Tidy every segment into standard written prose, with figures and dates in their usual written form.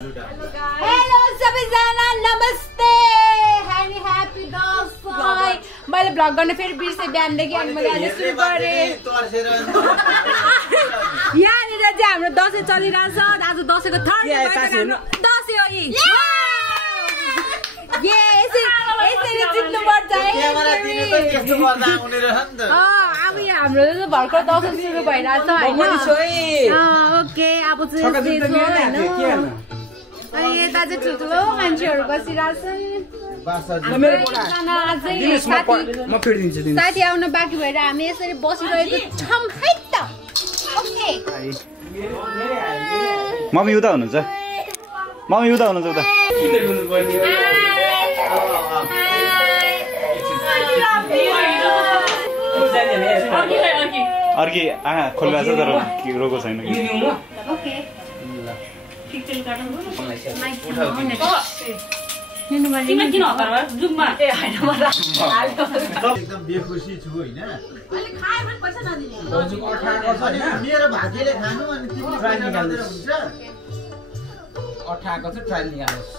Hello सबैजना नमस्ते happy Dashain मैले भ्लग गर्न फेरि बिर्से बिहानदेखि अनि मैले आज सुरु गरे यहाँनिर चाहिँ हाम्रो दसैँ चलिरहेछ आज दसैँको थर्ड दसैँ हो यसरी जित्नु पर्छ अब यहाँ हाम्रो भर्खर दसैँ सुरु भइरहेछ होइन ओके अब चाहिँ अनि यता चाहिँ ठुल्ठुलो मान्छेहरू बसिरहेछन् साथी आउन बाँकी भएर हामी यसरी बसिरहेको छौँ है त ओके मम्मी उता हुनुहुन्छ उता अर्की आँखा खोल्ला छ तर रोको छैन एकदम बेखुसी छु हैन मेरो भाग्यले खानु अनि तिमी ट्राई निकाल्दै हुन्छ अठाको चाहिँ ट्राई निकाल्नुस्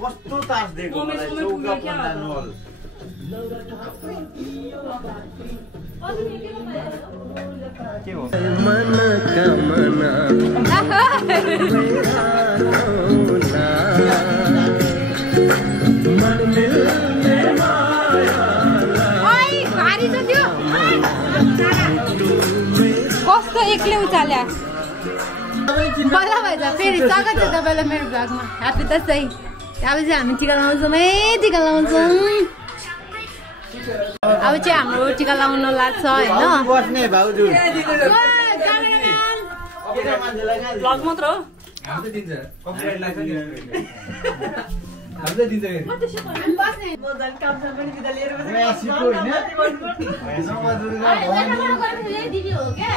कस्तो तास दिएको मलाई चौका पन्ना नल के हो मन कमना मन मिलने माया ओइ भारी छ त्यो कस्तो एक्लै उचाल्या बल्ल भएछ फेरि स्वागत छ तपाईँलाई मेरो भ्लगमा ह्यापी दसैँ अब चाहिँ हामी टिका लगाउँछौँ टिका लाउँछौँ अब चाहिँ हाम्रो टिका लाउन लाग्छ होइन बस्ने भाउजू ब्लग मात्र हो हामीले दिन्छ कपिराइट लाग्छ नि हामीले दिन्छ के बस्ने मजाले काम पनि बिदा लिएर बस्छ सिको हैन दिदी हो के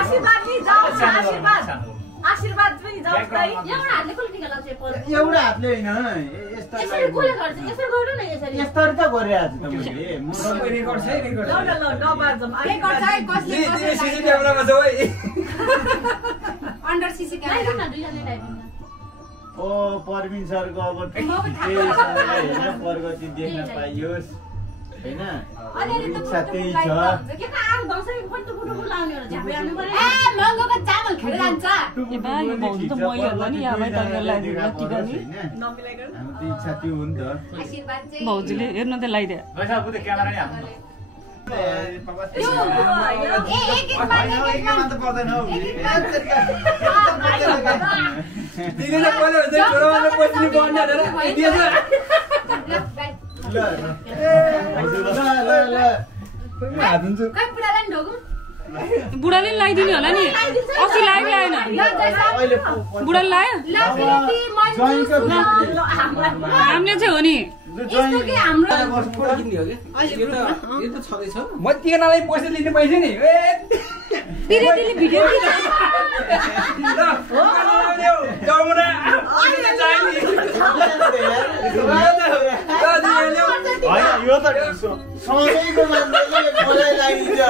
आशीर्वाद नि जाऊ आशीर्वाद पनि जाऊ दाइ एउटा हातले कुल टिका लाउँछ एउटा हातले हैन यसरी कुले गर्छ यसरी गर्नु न यसरी यस्तरी त गरे आज तपाईले म सबै रेकर्ड छ रेकर्ड ल ल नबाजम रेकर्ड छ कसले सीसी क्यामेरामा जाऊ है अन्डर सीसी क्यामेरा दुईजनाले टाइपिङ ओ परमिन सरको अब हैन प्रगति देख्न पाइयोस् हैन इच्छा त्यही छ के त आम दसैँ पनि त फुटु लाउने होला झ्यापे आउनु पर्यो ए महँगोको चामल खेर जान्छ ए बा यो भाउजू त मैहरुलाई नि यहाँ बाइतललाई टिका नि नमिलाइगर हाम्रो इच्छा त्यो हो नि त आशीर्वाद चाहिँ भाउजूले हेर्न त लाइदे पैसा बुझे क्यामेरा नि हाल्नु बुढाले लगाइदिने होला नि अस्ति लाग्यो आएन बुढाले लाग्यो हामीले चाहिँ हो नि यस्तो के हाम्रो म तिनीलाई पैसा लिने पैसा नि पिरेटीले भिडियो यो त समयको मान्छेले मलाई लागिन्छ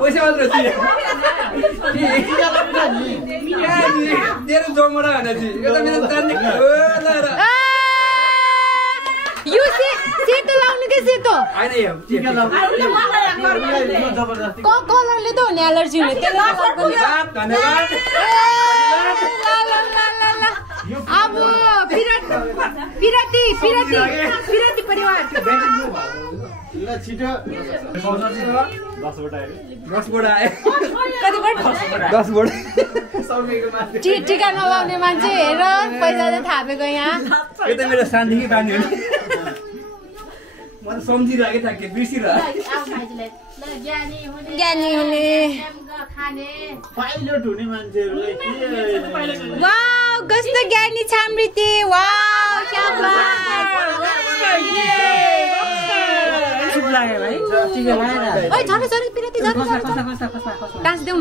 पैसा मात्र तेरो जमरा यो सेतो लाउनु के सेतो कलरले त हुने एलर्जी हुने अब पिराती परिवार ल छिटो 10 बोट टिका नलाउने मान्छे हेर पैसा चाहिँ थापेको यहाँ यो त मेरो शान्तिकै बानी हो नि म त सम्झिरहेको थिएँ के ज्ञानी हुने पाइलट हुने मान्छेहरूलाई के वाउ कस्तो ज्ञानी छामृति वाउ ओइ झन् पिराती झन् डान्स देऊ न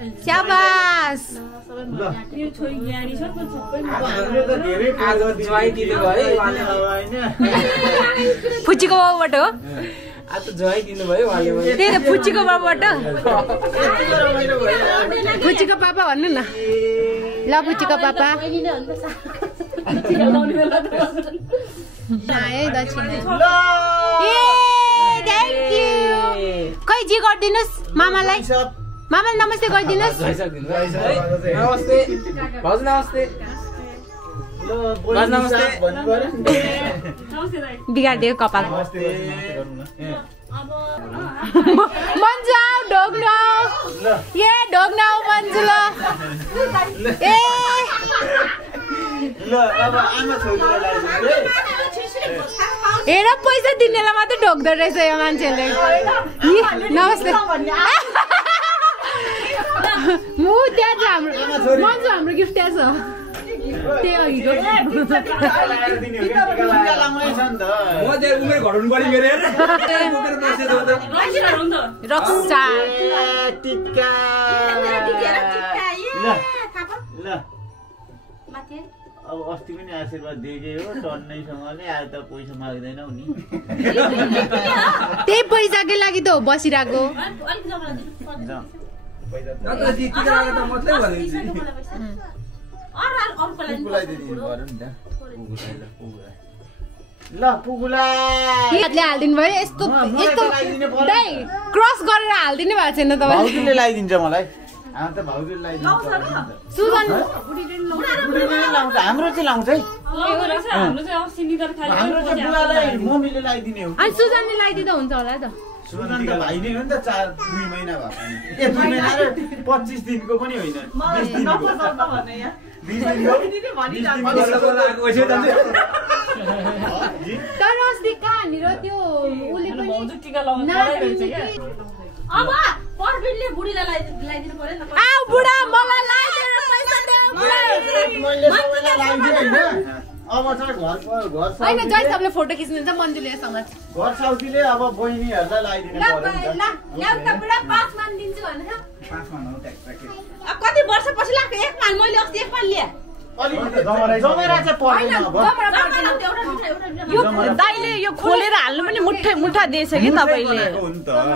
स्याबास फुच्चीको बाबुबाट हो त्यही त फुच्चीको बाबुबाट फुच्चीको पापा भन्नु न ल फुच्चीको पापा आयो दक्षिण थ्याङ्क यू खै जी गरिदिनुहोस् मामालाई मामाले नमस्ते गरिदिनुहोस् बिगारिदियो कपाल मन्जु आऊ ढोग्नु ए ढोग्नु आऊ मन्जु ल ए हेर पैसा दिनेलाई मात्रै ढोक्दो रहेछ यो मान्छेले नमस्ते म त्यहाँ छ हाम्रो मन्जु हाम्रो गिफ्ट त्यहाँ छ त्यही अघिको अब अस्ति पनि आशीर्वाद दिएकै हो टन्नैसँगले आज त पैसा माग्दैनौ नि त्यही पैसाकै लागि त हो बसिरहेको ल पुगुला हालिदिनु भयो यस्तो यस्तो क्रस गरेर हालिदिनु भएको छैन तपाईँ भाउजूले लगाइदिन्छ मलाई त भाउजूले लगाइदिन्छ सुजन हाम्रो चाहिँ लाउँछ है मम्मीले लगाइदिने हो अनि सुजनले लगाइदिँदा हुन्छ होला त सुजन त भाइ नै हो नि त 2 महिना भएको 2 महिना र 25 दिनको पनि होइन 20 दिनको तर अस्ति कहाँनिर त्यो उसले पनि अब परबिनले बुढीलाई लगाइदिनु पर्यो नि आ बुढा मलाई लगाइदिएर पैसा दे मैले सबैलाई लगाइदिए हैन अब चाहिँ घर हैन जय सबले फोटो खिच्नुहुन्छ मन्जुलेसँग घर साउथीले अब बहिनीहरुलाई लगाइदिनु पर्यो नि ल ल्याउ त बुढा 5 मान दिन्छु भने 5 मान हो ट्याक्स अब कति वर्षपछि लाग्यो 1 मान मैले अस्ति 1 मान लिए अलिकति जमरा चाहिँ पर्दैन अब यो दाइले यो खोलेर हाल्नु पनि मुठ्ठै मुठा दिएछ कि तपाईले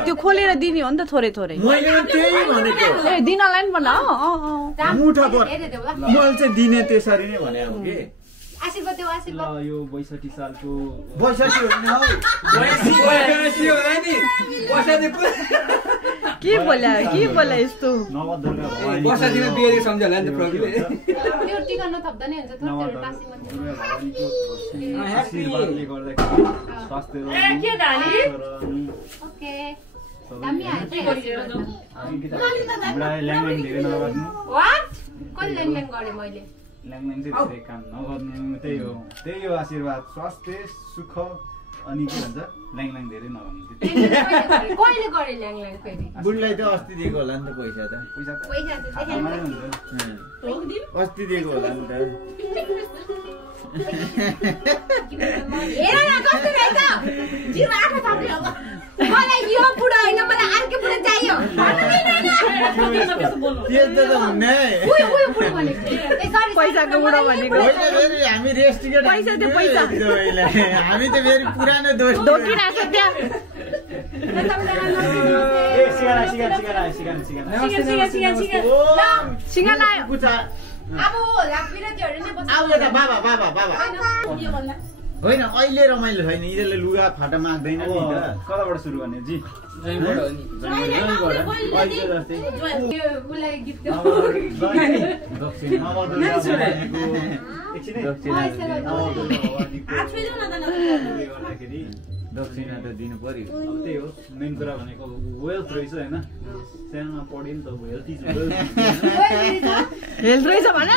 त्यो खोलेर दिने हो नि त थोरै थोरै मैले त्यही भनेको ए दिनलाई नि भन मुठा पर मैले चाहिँ दिने त्यसरी नै भने हो के आशीर्वाद देऊ आशीर्वाद ल यो 62 सालको 62 होइन हौ 82 होला नि पैसा दे के बोला यस्तो नवदुर्गा भवानी पैसा दिन बिहे सम्झला नि त प्रभुले त्यो टिका नथप्दा नि हुन्छ थोरै टासी मान्छे आशीर्वादले गर्दाखेरि स्वास्थ्य ए के दानी ओके दामी आयो हामीलाई ल्याङल्याङ धेरै नगर्नु व्हाट कहिले ल्याङल्याङ गरे मैले ल्याङल्याङ चाहिँ धेरै काम नगर्नु त्यही हो आशीर्वाद स्वास्थ्य सुख अनि के भन्छ ल्याङल्याङ धेरै नगर्नु कहिले गरे ल्याङल्याङ फेरि बुढीलाई त अस्ति दिएको होला नि त पैसा पैसा त खातामै हुन्छ अस्ति दिएको होला नि त हेर न कस्तो रहेछ जिरो आठा थप्ने हो मलाई यो बुढा हैन मलाई अर्कै बुढा चाहियो त्यस्तो त हुन्न उयो बुढा भनेको ए सरी पैसाको बुढा भनेको होइन फेरि हामी रेस्ट टिकट पैसा त्यो पैसा हामी त फेरि पुरानो दोस्त दोकिरहेको छ त्यहाँ ए सिगारा सिंगा लायो अब राखिरा त्योहरु नै बस्छ आउ यता बाबा होइन अहिले रमाइलो छैन यिनीहरूले लुगा फाटा माग्दैन नि त कताबाट सुरु गर्ने जी उलाई गिफ्ट दक्षिणा त दिनु पर्यो अब त्यही हो मेन कुरा भनेको वेल्थ रहेछ होइन सानोमा पढ्यो नि त हेल्थ इज हेल्थ रहेछ भन न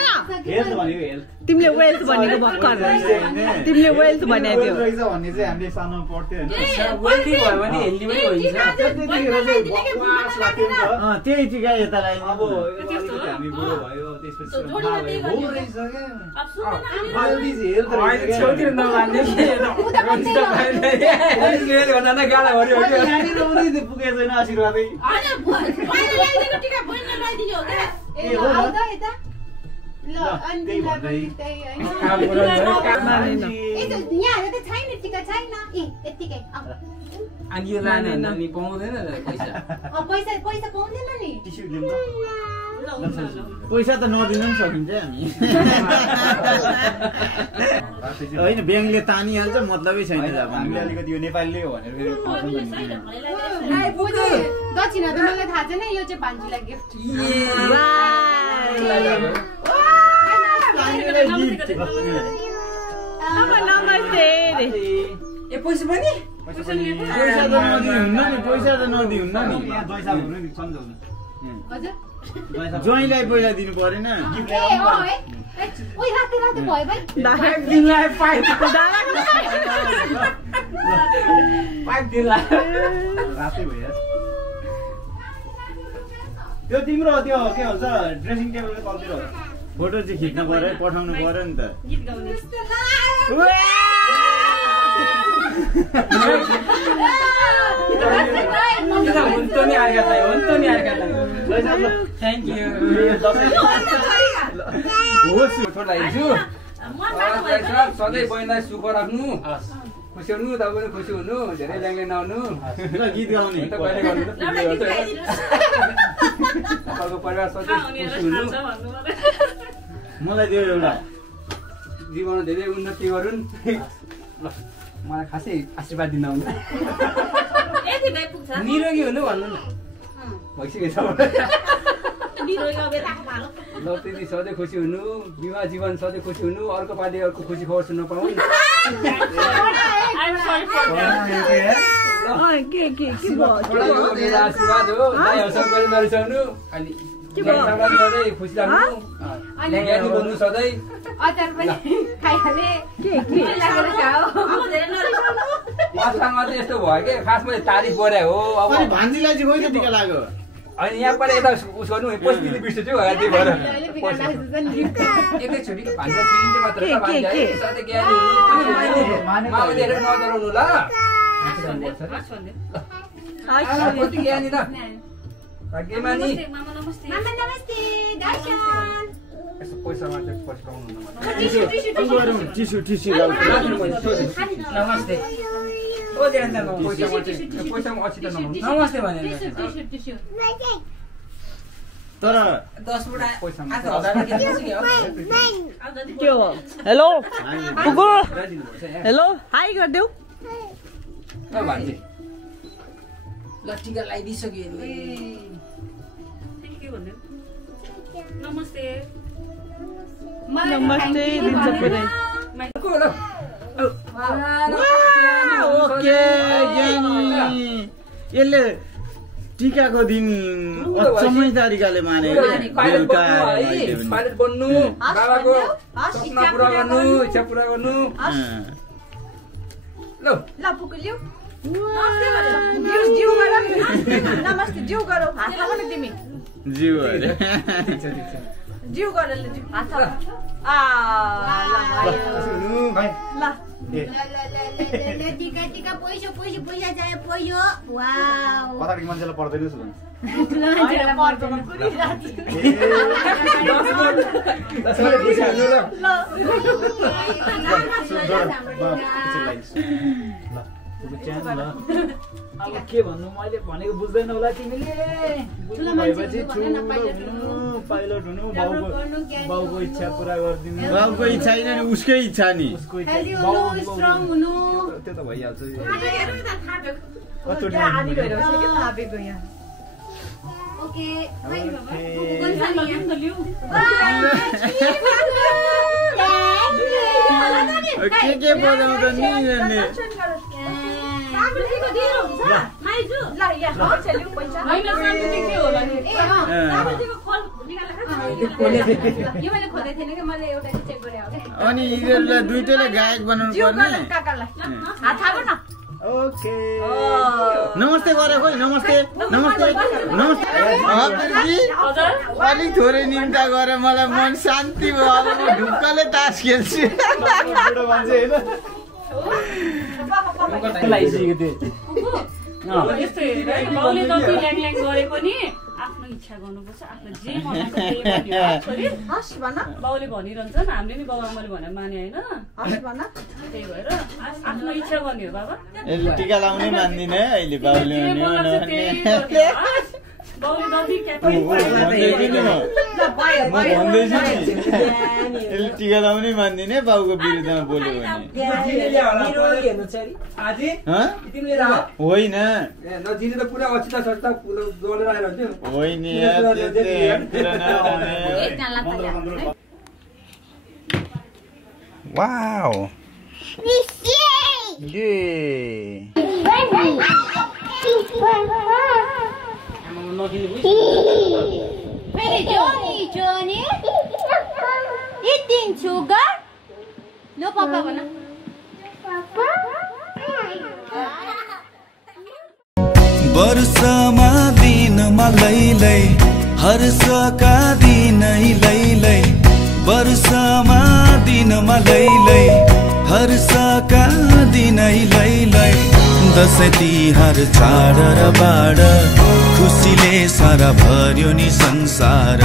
हेल्थ भनेको हेल्थ तिमीले वेल्थ भनेको भर्खर तिमीले वेल्थ भने त्यो रहेछ भन्ने चाहिँ हामीले सानोमा पढ्थ्यो होइन वेल्थी भयो भने हेल्दी पनि हुन्छ त्यही टिका यता अब अलिकति हामी बुढो भयो त्यसपछि हेल्थ छेउतिर नमान्ने पुगेको छैन आशीर्वादै अनि यो लाने नानी पाउँदैन पैसा पैसा पाउँदैन नि पैसा त नदिन पनि सकिन्छ हामी होइन ब्याङ्कले तानिहाल्छ मतलबै छैन हामीले अलिकति यो नेपालीले हो भनेर दक्षिणा त मलाई थाहा छैन यो चाहिँ भान्जीलाई गिफ्ट पैसा पनि पैसा त नदिहुन्न नि ज्वाइँलाई पहिला दिनु परेन त्यो तिम्रो त्यो के भन्छ ड्रेसिङ टेबलको तलतिर फोटो चाहिँ खिच्नु पर्यो पठाउनु पर्यो नि त सधैँ बहिनीलाई सुख राख्नु खुसी हुनु तपाईँ खुसी हुनु धेरै ल्याङ्गे नआउनु गीत गाउने परिवार सधैँ खुसी हुनु मलाई त्यो एउटा जीवनमा धेरै उन्नति गरून् ल मलाई खासै आशीर्वाद दिन आउनु निरोगी हुनु भन्नु न भइसकेको छ ल त्यति सधैँ खुसी हुनु विवाह जीवन सधैँ खुसी हुनु अर्को पालि अर्को खुसी खबर सुन्न पाउनु आशीर्वाद हो नरिसाउनु अनि सधैँ खुसी राख्नु ज्ञानी बोल्नु सधैँ मसँग चाहिँ यस्तो भयो कि खासमा तारिफ गरे हो अब भान्जीलाई चाहिँ खोइ टिका लाग्यो अनि यहाँबाट यता उस गर्नु पैसा बिर्सिन्छु त्यही भएर एकैचोटि भान्जा छिरिन्छ मात्र सधैँ ज्ञानी हुनु माओलीहरू नडराउनु ल कति ज्ञानी त भाग्यमानी यस्तो पैसा मात्रै पस्काउनु टिस्यु नमस्ते ओ ज्ञानी पैसामा अछित नमस्ते भनेर तर 10 वटा के हो हेलो कुकु हेलो हाई गर्देऊ ल टिका लगाइदिइसक्यो नमस्ते नमस्ते दिन्छ पुरै ओके यसले टिकाको दिन अचम्मै तरिकाले माने पाइलट बन्नु बाबाको सपना पुरा गर्नु इच्छा पुरा गर्नु ल पुगल्यौ नमस्ते जिउ गरौ हात लगाउन तिमी जिउ जिउ गर हात ल टिका पैसा जाए पैसा वाउ पछाडिको मान्छेलाई पर्दैन जस्तो अब के भन्नु मैले भनेको बुझ्दैन होला तिमीले भएपछि पाइलट हुनु बाउको इच्छा पुरा गरिदिनु बाउको इच्छा होइन नि उसकै इच्छा नि त्यो त भइहाल्छ के बजाउँछ नि अनि यिनीहरूलाई दुईटैले गायक बनाउनु पर्ने ओके नमस्ते गरे खोइ नमस्ते अलिक थोरै निम्ता गरे मलाई मन शान्ति भयो अब म ढुक्कले तास खेल्छु यस्तै बाउले जति ल्याङ गरे पनि आफ्नो इच्छा गर्नुपर्छ, आफ्नो जे मन लाग्छ त्यही गर्नु छोरी। हस् भन बाउले भनिरहन्छन्, हामीले नि बाउ आमाले भनेर माने हैन। हस् भन त्यही भएर आफ्नो इच्छा गर्ने हो बाबा। टिका लाउनै मान्दिन है अहिले बाउले बाउले जति टिका लाउनै मान्दिन बाउको विरुद्धमा बोल्यो भने। होइन wow Hey, Johnny, eating sugar? No, Papa, mana? वर्षमा दिनमा लैलै हर्षका दिनै लैलै वर्षमा दिनमा लैलै हर्षका दिनै लैलै दसैँ तिहार चाड र बाड खुसीले सारा भर्यो नि संसार।